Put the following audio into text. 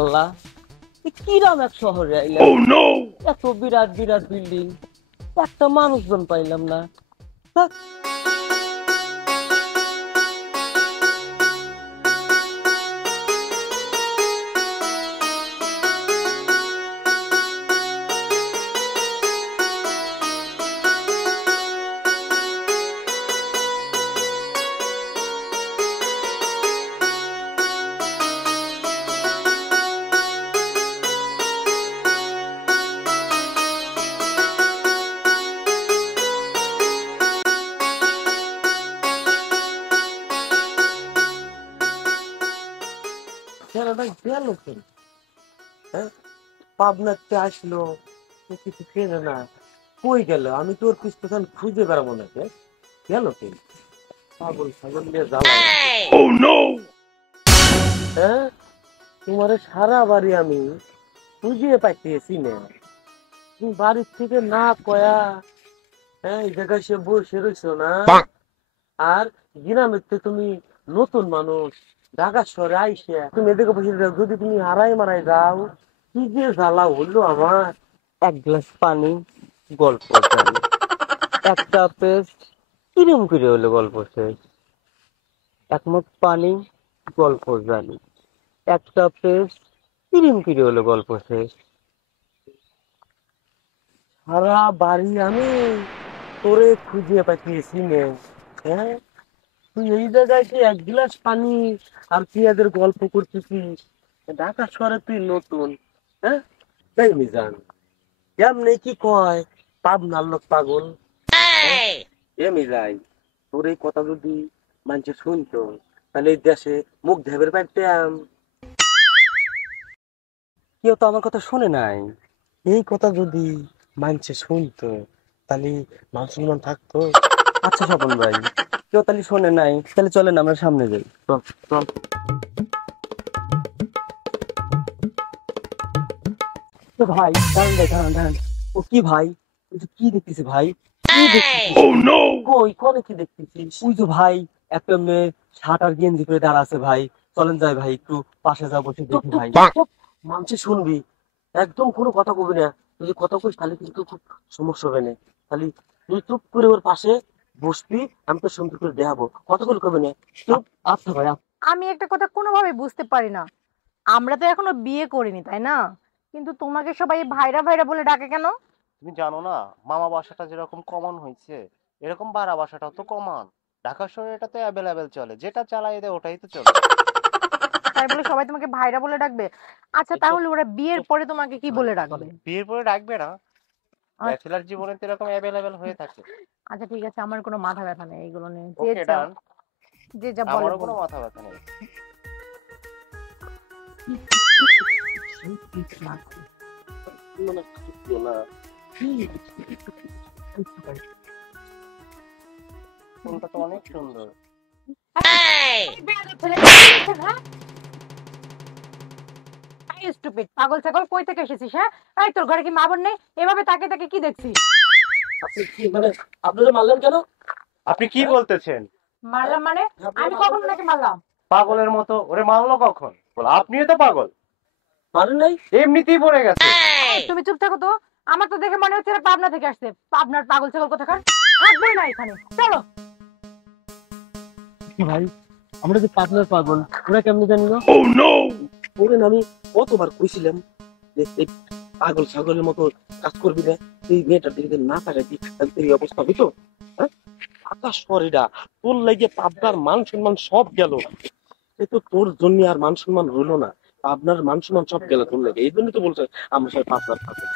আল্লাহ, কিরাম এক শহরে আইলাম। এত বিরাট বিরাট বিল্ডিং, একটা মানুষজন পাইলাম না। ধ্যাৎ। ছেলেটা গেল কেন? হ্যাঁ, পাবনাতে আসলো, কিছু কেনে না, কই গেল? আমি তোর পিছন খুঁজে বেড়াবো না, গেল কেন? পাগল ছাগল নিয়ে জ্বালা। হ্যাঁ, তোমার সারা বাড়ি আমি খুঁজিয়ে পাইতেছি না। তুমি বাড়ির থেকে না কয়া, হ্যাঁ, এই জায়গায় সে বসে রয়েছো না। আর গ্রামের তো তুমি নতুন মানুষ, ঢাকা শহরে আইসে তুমি এদিকে বসে যাও, যদি তুমি হারাই মারাই যাও, কি যে জ্বালা হইলো আমার। এক গ্লাস পানি, গল্প জানি। একটা পেস্ট, কিরম করে হলো গল্প শেষ। এক মুখ পানি, গল্প জানি। একটা পেস্ট, কিরম করে হলো গল্প শেষ। সারা বাড়ি আমি তোরে খুঁজে পাঠিয়েছি নে। হ্যাঁ, তুই এই জায়গায় কি এক গ্লাস পানি আর পেঁয়াজের গল্প করতেছিস? ঢাকা শহরে তুই নতুন। হ্যাঁ, তাই মিজান এমনি কি কয়, পাবনার লোক পাগল। এমনি যাই, তোর এই কথা যদি মানুষে শুনতো, তাহলে এই দেশে মুখ ঢেবের পাইতাম। কেউ তো আমার কথা শুনে নাই। এই কথা যদি মানুষে শুনতো, তাহলে মান সম্মান থাকতো। আচ্ছা স্বপন ভাই, কেউ তাহলে শোনে নাই, তাহলে চলেন আমরা সামনে যাই। চল, চল। তো ভাই দাঁড়ান ভাই, দাঁড়ান দাঁড়ান। ও কি ভাই, ওই যে কি দেখতেছি ভাই, কি দেখতেছি? কই কোনে কি দেখতেছিস? ওই যে ভাই, একটা মেয়ে শার্ট আর গেঞ্জি পরে দাঁড়া আছে ভাই। চলেন যাই ভাই, একটু পাশে যা বসে দেখি ভাই। মানুষে শুনবি, একদম কোনো কথা কবি না। যদি কথা কইস তাহলে কিন্তু খুব সমস্যা হবে না। তাহলে তুই চুপ করে ওর পাশে বসবি, আমি তো সুন্দর করে দেখাবো, কথাগুলো কবি না। চুপ। আচ্ছা ভাই। আমি একটা কথা কোনোভাবে বুঝতে পারি না, আমরা তো এখনো বিয়ে করিনি তাই না? কিন্তু তোমাকে সবাই ভাইরা ভাইরা বলে ডাকে কেন? তুমি জানো না, মামা বাসাটা যেরকম কমন হয়েছে, এরকম ভাড়া বাসাটাও তো কমন। ঢাকা শহরে এটা তো অ্যাভেলেবেল চলে, যেটা চালাই দেয় ওটাই তো চলে। তাই বলে সবাই তোমাকে ভাইরা বলে ডাকবে? আচ্ছা এই তো, তাহলে ওরা বিয়ের পরে তোমাকে কি বলে ডাকবে? বিয়ের পরে ডাকবে না, আচ্ছা। ব্যাচেলার জীবনে তো এরকম অ্যাভেলেবেল হয়ে থাকে। আচ্ছা ঠিক আছে, আমার কোনো মাথা ব্যথা নেই এগুলো নিয়ে, যে ওকে যা ডান। যে যা বলে আমারও কোনো বলুক। মাথা ব্যথা নেই। মানে কিছু না। ফোনটা তো অনেক সুন্দর। স্টুপিড পাগল ছাগল, কই থেকে এসেছিস? হ্যাঁ, এই তোর ঘরে কি মা বোন নেই? এভাবে তাকে তাকে কি দেখছিস? আপনি কি মানে, আপনারা মারলেন কেন? আপনি কি হ্যাঁ? বলতেছেন? মারলাম মানে? আমি কখন ওনাকে মারলাম? পাগলের মতো ওরে মারলো কখন? বল, আপনিও তো পাগল। মারেন নাই? এমনিতেই পড়ে গেছে। তুমি চুপ থাকো তো। আমার তো দেখে মনে হচ্ছে এরা পাবনা থেকে আসছে। পাবনার পাগল ছাগল কোথাকার, থাকবোই না এখানে, চলো। ভাই, আমরা যে পাবনার পাগল, ওরা কেমনে জানলো? ওরে আমি কতবার কইছিলাম যে এই পাগল ছাগলের মতো কাজ করবি না, এই মেয়েটার দিকে না তাকাইবি, তাহলে এই অবস্থা হইতো। হ্যাঁ, আকাশ সরিডা, তোর লাগে পাবনার মান সম্মান সব গেল। এ তো তোর জন্য আর মান সম্মান রইলো না, পাবনার মান সম্মান সব গেল তোর লাগে। এই জন্য তো বলছে আমার সাথে পাবনার পাগল।